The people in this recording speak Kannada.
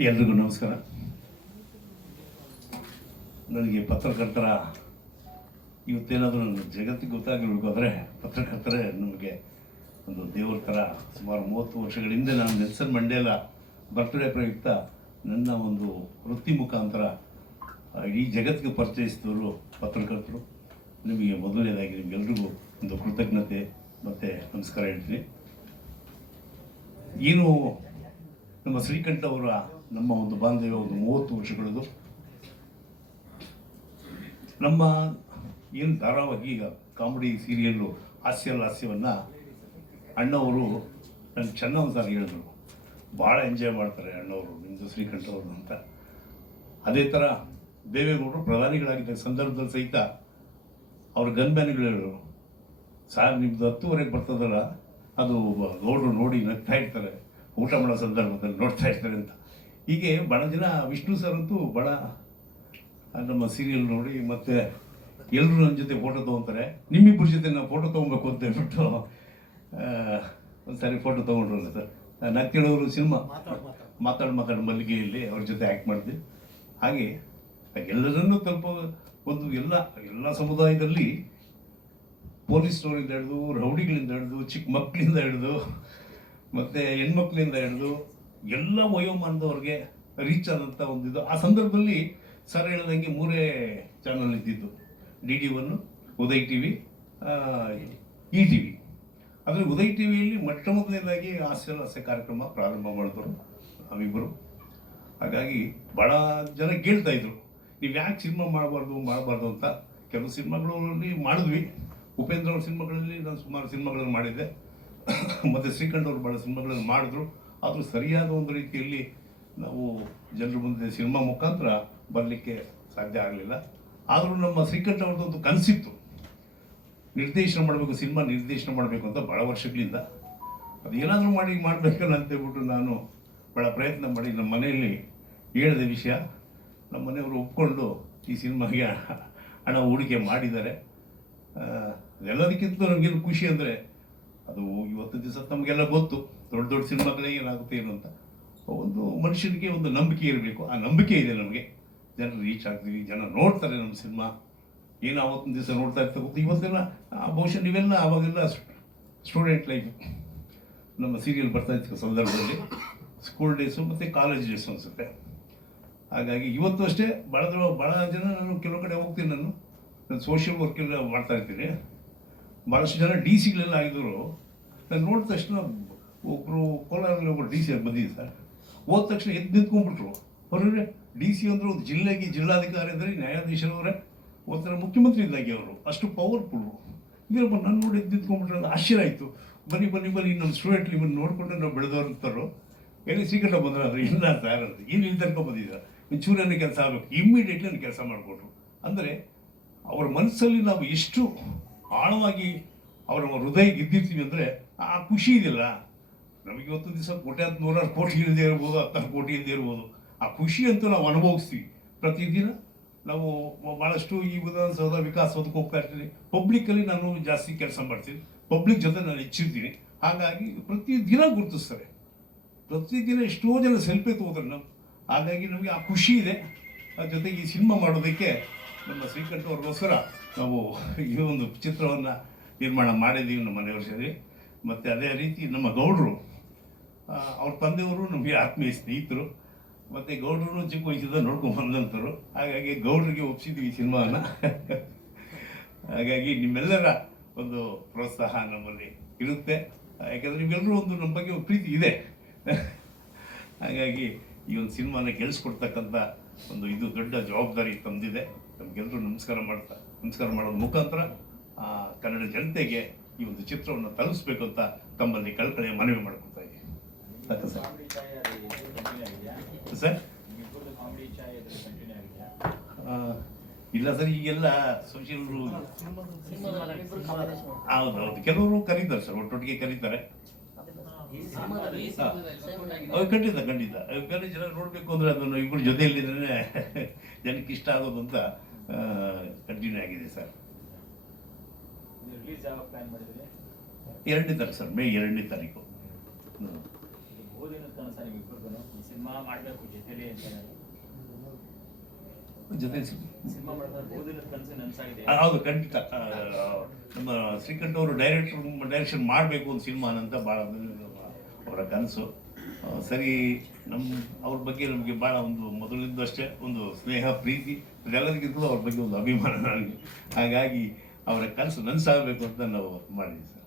ಎಲ್ರಿಗೂ ನಮಸ್ಕಾರ. ನನಗೆ ಪತ್ರಕರ್ತರ, ಇವತ್ತೇನಾದರೂ ನನ್ನ ಜಗತ್ತಿಗೆ ಆದರೆ ಪತ್ರಕರ್ತರೇ ನಮಗೆ ಒಂದು ದೇವ್ರ ಥರ ಸುಮಾರು ಮೂವತ್ತು ವರ್ಷಗಳ ಹಿಂದೆ ನಾನು ನೆಲ್ಸನ್ ಮಂಡೇಲ ಬರ್ತ್ಡೇ ಪ್ರಯುಕ್ತ ನನ್ನ ಒಂದು ವೃತ್ತಿ ಮುಖಾಂತರ ಈ ಜಗತ್ತಿಗೆ ಪರಿಚಯಿಸಿದವರು ಪತ್ರಕರ್ತರು. ನಿಮಗೆ ಮೊದಲನೇದಾಗಿ ನಿಮಗೆಲ್ರಿಗೂ ಒಂದು ಕೃತಜ್ಞತೆ ಮತ್ತು ನಮಸ್ಕಾರ ಹೇಳ್ತೀನಿ. ಏನು ನಮ್ಮ ಶ್ರೀಕಂಠ ಅವರ ನಮ್ಮ ಒಂದು ಬಾಂಧವ್ಯ, ಒಂದು ಮೂವತ್ತು ವರ್ಷಗಳದು. ನಮ್ಮ ಏನು ಧಾರಾವಾಹಿ ಈಗ ಕಾಮಿಡಿ ಸೀರಿಯಲ್ಲು ಹಾಸ್ಯ ಲಾಸ್ಯವನ್ನು ಅಣ್ಣವರು ನನಗೆ ಚೆನ್ನ ಒಂದ್ಸಾರಿ ಹೇಳಿದ್ರು. ಭಾಳ ಎಂಜಾಯ್ ಮಾಡ್ತಾರೆ ಅಣ್ಣವರು ನಿಮ್ಮದು ಶ್ರೀಕಂಠ ಅವರು ಅಂತ. ಅದೇ ಥರ ದೇವೇಗೌಡರು ಪ್ರಧಾನಿಗಳಾಗಿದ್ದ ಸಂದರ್ಭದಲ್ಲಿ ಸಹಿತ ಅವ್ರ ಗನ್ಮ್ಯಾನ್ಗಳು ಹೇಳಿದ್ರು. ಸಾರ್ ನಿಮ್ಮದು ಹತ್ತುವರೆಗೆ ಬರ್ತದಲ್ಲ, ಅದು ಗೌಡ್ರು ನೋಡಿ ನಗ್ತಾ ಇರ್ತಾರೆ, ಊಟ ಮಾಡೋ ಸಂದರ್ಭದಲ್ಲಿ ನೋಡ್ತಾ ಇರ್ತಾರೆ ಅಂತ. ಹೀಗೆ ಭಾಳ ಜನ ವಿಷ್ಣು ಸರ್ ಅಂತೂ ಭಾಳ ನಮ್ಮ ಸೀರಿಯಲ್ ನೋಡಿ ಮತ್ತೆ ಎಲ್ಲರೂ ನನ್ನ ಜೊತೆ ಫೋಟೋ ತೊಗೊತಾರೆ. ನಿಮ್ಮಿಬ್ಬರ ಜೊತೆ ನಾವು ಫೋಟೋ ತೊಗೊಬೇಕು ಅಂತ ಹೇಳ್ಬಿಟ್ಟು ಒಂದ್ಸಾರಿ ಫೋಟೋ ತೊಗೊಂಡ್ರು ಸರ್ ನಾನು ಕೇಳೋರು ಸಿನಿಮಾ ಮಾತಾಡು ಮಾತಾಡು. ಮಲ್ಲಿಗೆಯಲ್ಲಿ ಅವ್ರ ಜೊತೆ ಆ್ಯಕ್ಟ್ ಮಾಡಿದ್ವಿ ಹಾಗೆ ಎಲ್ಲರನ್ನೂ ತಲುಪೋ ಒಂದು ಎಲ್ಲ ಎಲ್ಲ ಸಮುದಾಯದಲ್ಲಿ ಪೊಲೀಸ್ನವರಿಂದ ಹಿಡಿದು ರೌಡಿಗಳಿಂದ ಹಿಡಿದು ಚಿಕ್ಕ ಮಕ್ಕಳಿಂದ ಹಿಡಿದು ಮತ್ತು ಹೆಣ್ಮಕ್ಳಿಂದ ಹಿಡಿದು ಎಲ್ಲ ವಯೋಮಾನದವ್ರಿಗೆ ರೀಚ್ ಆದಂಥ ಒಂದಿದ್ದು ಆ ಸಂದರ್ಭದಲ್ಲಿ ಸರ್ ಹೇಳ್ದಂಗೆ ಮೂರೇ ಚಾನಲ್ ಇದ್ದಿದ್ದು. D D one Uday T V E T V ಆದರೆ ಉದಯ್ ಟಿ ವಿಯಲ್ಲಿ ಮೊಟ್ಟ ಮೊದಲನೇದಾಗಿ ಹಾಸ್ಯ ಹಾಸ್ಯ ಕಾರ್ಯಕ್ರಮ ಪ್ರಾರಂಭ ಮಾಡಿದ್ರು ನಾವಿಬ್ಬರು ಹಾಗಾಗಿ ಭಾಳ ಜನ ಕೇಳ್ತಾ ಇದ್ರು. ನೀವು ಯಾಕೆ ಸಿನಿಮಾ ಮಾಡಬಾರ್ದು ಮಾಡಬಾರ್ದು ಅಂತ. ಕೆಲವು ಸಿನಿಮಾಗಳಲ್ಲಿ ಮಾಡಿದ್ವಿ. ಉಪೇಂದ್ರ ಅವ್ರ ಸಿನಿಮಾಗಳಲ್ಲಿ ನಾನು ಸುಮಾರು ಸಿನಿಮಾಗಳನ್ನು ಮಾಡಿದ್ದೆ. ಮತ್ತು ಶ್ರೀಕಂಠ ಅವರು ಭಾಳ ಸಿನಿಮಾಗಳನ್ನು ಮಾಡಿದ್ರು. ಆದರೂ ಸರಿಯಾದ ಒಂದು ರೀತಿಯಲ್ಲಿ ನಾವು ಜನರ ಮುಂದೆ ಸಿನಿಮಾ ಮುಖಾಂತರ ಬರಲಿಕ್ಕೆ ಸಾಧ್ಯ ಆಗಲಿಲ್ಲ. ಆದರೂ ನಮ್ಮ ಶ್ರೀಕಂಠ ಅವ್ರದ್ದು ಒಂದು ಕನಸಿತ್ತು. ನಿರ್ದೇಶನ ಮಾಡಬೇಕು, ಸಿನಿಮಾ ನಿರ್ದೇಶನ ಮಾಡಬೇಕು ಅಂತ ಭಾಳ ವರ್ಷಗಳಿಂದ. ಅದು ಏನಾದರೂ ಮಾಡಿ ಮಾಡಬೇಕಲ್ಲ ಅಂತ ಹೇಳ್ಬಿಟ್ಟು ನಾನು ಭಾಳ ಪ್ರಯತ್ನ ಮಾಡಿ ನಮ್ಮ ಮನೆಯಲ್ಲಿ ಹೇಳಿದ ವಿಷಯ, ನಮ್ಮ ಮನೆಯವರು ಒಪ್ಕೊಂಡು ಈ ಸಿನಿಮಾಗೆ ಹಣ ಹೂಡಿಕೆ ಮಾಡಿದ್ದಾರೆ. ಎಲ್ಲದಕ್ಕಿಂತ ನಮಗೇನು ಖುಷಿ ಅಂದರೆ ಅದು ಇವತ್ತು ದಿವಸ ನಮಗೆಲ್ಲ ಗೊತ್ತು, ದೊಡ್ಡ ದೊಡ್ಡ ಸಿನಿಮಾಗಳೇ ಏನಾಗುತ್ತೆ ಏನು ಅಂತ. ಒಂದು ಮನುಷ್ಯನಿಗೆ ಒಂದು ನಂಬಿಕೆ ಇರಬೇಕು. ಆ ನಂಬಿಕೆ ಇದೆ ನಮಗೆ. ಜನ ರೀಚ್ ಆಗ್ತೀವಿ, ಜನ ನೋಡ್ತಾರೆ ನಮ್ಮ ಸಿನಿಮಾ. ಏನು ಆವತ್ತಿನ ದಿವಸ ನೋಡ್ತಾ ಇರ್ತಾ ಗೊತ್ತು? ಇವತ್ತೆಲ್ಲ ಬಹುಶಃ ನೀವೆಲ್ಲ ಆವಾಗೆಲ್ಲ ಸ್ಟೂಡೆಂಟ್ ಲೈಫ್ ನಮ್ಮ ಸೀರಿಯಲ್ ಬರ್ತಾ ಇತ್ತು ಸಂದರ್ಭದಲ್ಲಿ. ಸ್ಕೂಲ್ ಡೇಸು ಮತ್ತು ಕಾಲೇಜ್ ಡೇಸು ಅನಿಸುತ್ತೆ. ಹಾಗಾಗಿ ಇವತ್ತು ಅಷ್ಟೇ ಭಾಳ ಭಾಳ ಜನ ನಾನು ಕೆಲವು ಕಡೆ ಹೋಗ್ತೀನಿ ನಾನು. ನಾನು ಸೋಷಿಯಲ್ ವರ್ಕ್ ಎಲ್ಲ ಮಾಡ್ತಾ ಇರ್ತೀನಿ. ಭಾಳಷ್ಟು ಜನ ಡಿ ಸಿಗಳೆಲ್ಲ ಆಗಿದ್ರು. ನಾನು ನೋಡಿದ ತಕ್ಷಣ ಒಬ್ಬರು ಕೋಲಾರಲ್ಲಿ ಒಬ್ಬರು ಡಿ ಸಿ ಆಗಿ ಬಂದಿದ್ದೆ ಸರ್. ಹೋದ ತಕ್ಷಣ ಎದ್ದು ನಿಂತ್ಕೊಂಡ್ಬಿಟ್ರು. ಅವ್ರಿಗೆ ಡಿ ಸಿ ಅಂದ್ರೆ ಒಂದು ಜಿಲ್ಲೆಗೆ ಜಿಲ್ಲಾಧಿಕಾರಿ ಅಂದರೆ ನ್ಯಾಯಾಧೀಶರವರೇ, ಒಂಥರ ಮುಖ್ಯಮಂತ್ರಿ ಇದ್ದಾಗೆ ಅವರು. ಅಷ್ಟು ಪವರ್ಫುಲ್ಲು ಇದ್ರಪ್ಪ ನನ್ನ ನೋಡಿ ಎದ್ದು ನಿಂತ್ಕೊಂಡ್ಬಿಟ್ರೆ ಆಶ್ಚರ್ಯ ಆಯಿತು. ಬನ್ನಿ ಬನ್ನಿ ಬನ್ನಿ ನಮ್ಮ ಸ್ಟೂಡೆಂಟ್ ಇವನ್ನ ನೋಡಿಕೊಂಡು ನಾವು ಬೆಳೆದವ್ರು ಅಂತಾರೋ. ಎಲ್ಲಿ ಸಿಗಲ್ಲ ಬಂದ್ರೆ ಅದು ಇಲ್ಲ ಸರ್ ಅಂತ. ಏನು ಇಲ್ಲಿ ತನಕ ಒಂಚೂರು ನನಗೆ ಕೆಲಸ ಆಗಬೇಕು. ಇಮ್ಮಿಡಿಯೇಟ್ಲಿ ನನಗೆ ಕೆಲಸ ಮಾಡಿಕೊಟ್ರು ಅಂದರೆ ಅವರ ಮನಸ್ಸಲ್ಲಿ ನಾವು ಎಷ್ಟು ಆಳವಾಗಿ ಅವರ ಹೃದಯ ಗೆದ್ದಿರ್ತೀವಿ ಅಂದರೆ ಆ ಖುಷಿ ಇದೆಯಲ್ಲ? ನಮಗೆ ಇವತ್ತು ದಿವಸ ಕೋಟ್ಯಾಂತ ನೂರಾರು ಕೋಟಿ ಇಲ್ಲದೆ ಇರ್ಬೋದು, ಹತ್ತಾರು ಕೋಟಿ ಇಲ್ಲದೆ ಇರ್ಬೋದು. ಆ ಖುಷಿ ಅಂತೂ ನಾವು ಅನುಭವಿಸ್ತೀವಿ. ಪ್ರತಿದಿನ ನಾವು ಭಾಳಷ್ಟು ಈ ವಿಧಾನಸೌಧ ವಿಕಾಸೋದಕ್ಕೆ ಹೋಗ್ತಾ ಇರ್ತೀನಿ ಪಬ್ಲಿಕಲ್ಲಿ ನಾನು ಜಾಸ್ತಿ ಕೆಲಸ ಮಾಡ್ತೀನಿ. ಪಬ್ಲಿಕ್ ಜೊತೆ ನಾನು ಹೆಚ್ಚಿರ್ತೀನಿ. ಹಾಗಾಗಿ ಪ್ರತಿದಿನ ಗುರುತಿಸ್ತಾರೆ. ಪ್ರತಿದಿನ ಎಷ್ಟೋ ಜನ ಸೆಲ್ಫಿ ತಗೋತಾರೆ ನಾವು ಹಾಗಾಗಿ ನಮಗೆ ಆ ಖುಷಿ ಇದೆ. ಅದ್ರ ಜೊತೆಗೆ ಈ ಸಿನಿಮಾ ಮಾಡೋದಕ್ಕೆ ನಮ್ಮ ಶ್ರೀಕಂಠ ಅವ್ರಿಗೋಸ್ಕರ ನಾವು ಈ ಒಂದು ಚಿತ್ರವನ್ನು ನಿರ್ಮಾಣ ಮಾಡಿದ್ದೀವಿ ನಮ್ಮ ಮನೆಯವ್ರ ಸೇರಿ. ಮತ್ತು ಅದೇ ರೀತಿ ನಮ್ಮ ಗೌಡರು ಅವ್ರ ತಂದೆಯವರು ನಮಗೆ ಆತ್ಮೀಯ ಸ್ನೇಹಿತರು, ಮತ್ತು ಗೌಡರು ಚಿಕ್ಕ ವಯಸ್ಸಿಂದ ನೋಡ್ಕೊಂಡು ಬಂದಂತರು ಹಾಗಾಗಿ ಗೌಡರಿಗೆ ಒಪ್ಪಿಸಿದ್ವಿ ಈ ಸಿನಿಮಾನ ಹಾಗಾಗಿ ನಿಮ್ಮೆಲ್ಲರ ಒಂದು ಪ್ರೋತ್ಸಾಹ ನಮ್ಮಲ್ಲಿ ಇರುತ್ತೆ. ಯಾಕಂದರೆ ನಿಮ್ಮೆಲ್ಲರೂ ಒಂದು ನಮ್ಮ ಬಗ್ಗೆ ಪ್ರೀತಿ ಇದೆ. ಹಾಗಾಗಿ ಈ ಒಂದು ಸಿನಿಮಾನ ಗೆಲ್ಲಿಸ್ಕೊಡ್ತಕ್ಕಂಥ ಒಂದು ಇದು ದೊಡ್ಡ ಜವಾಬ್ದಾರಿ ತಮ್ಮದಿದೆ ನಮಗೆಲ್ಲರೂ ನಮಸ್ಕಾರ ಮಾಡ್ತಾ ನಮಸ್ಕಾರ ಮಾಡೋದ್ರ ಮುಖಾಂತರ ಕನ್ನಡ ಜನತೆಗೆ ಈ ಒಂದು ಚಿತ್ರವನ್ನು ತಲುಪಿಸ್ಬೇಕು ಅಂತ ತಮ್ಮಲ್ಲಿ ಕಳ್ಕಳೆ ಮನವಿ ಮಾಡ್ಕೊತಾ ಇದ್ದೀನಿ. ಸರ್? ಇಲ್ಲ ಸರ್ ಈಗೆಲ್ಲ ಸೋಷಿಯಲ್ ಹೌದೌದು ಕೆಲವರು ಕರೀತಾರೆ ಸರ್ ಒಟ್ಟೊಟ್ಟಿಗೆ ಕರೀತಾರೆ. ಅವ್ರು ಖಂಡಿತ ಖಂಡಿತ. ಬೇರೆ ಜನ ನೋಡಬೇಕು ಅಂದ್ರೆ ಅದನ್ನು ಇಬ್ಬರು ಜೊತೆಯಲ್ಲಿದ್ರೆ ಜನಕ್ಕೆ ಇಷ್ಟ ಆಗೋದು ಅಂತ ಕಂಟಿನ್ಯೂ ಆಗಿದೆ ಸರ್. ಇದು ರಿಲೀಸ್ ಯಾವಾಗ ಪ್ಲಾನ್ ಮಾಡಿದ್ರಿ? ಎರಡನೇ ತಾರೀಕು ಸರ್ ಮೇ ಎರಡನೇ ತಾರೀಕು. ಜೊತೆ ಹೌದು ಖಂಡಿತ. ನಮ್ಮ ಶ್ರೀಕಂಠ ಅವರು ಡೈರೆಕ್ಟರ್ ಡೈರೆಕ್ಷನ್ ಮಾಡಬೇಕು ಒಂದು ಸಿನಿಮಾ ಅಂತ ಭಾಳ ಅವರ ಕನಸು. ಸರಿ ನಮ್ಮ ಅವ್ರ ಬಗ್ಗೆ ನಮಗೆ ಭಾಳ ಒಂದು ಮೊದಲಿಂದ ಅಷ್ಟೇ ಒಂದು ಸ್ನೇಹ, ಪ್ರೀತಿ ಎಲ್ಲರಿಗಿಂತಲೂ ಅವ್ರ ಬಗ್ಗೆ ಒಂದು ಅಭಿಮಾನ ನನಗೆ. ಹಾಗಾಗಿ ಅವರ ಕನಸು ನನಸಾಗಬೇಕು ಅಂತ ನಾವು ಮಾಡಿದ್ವಿ ಸರ್.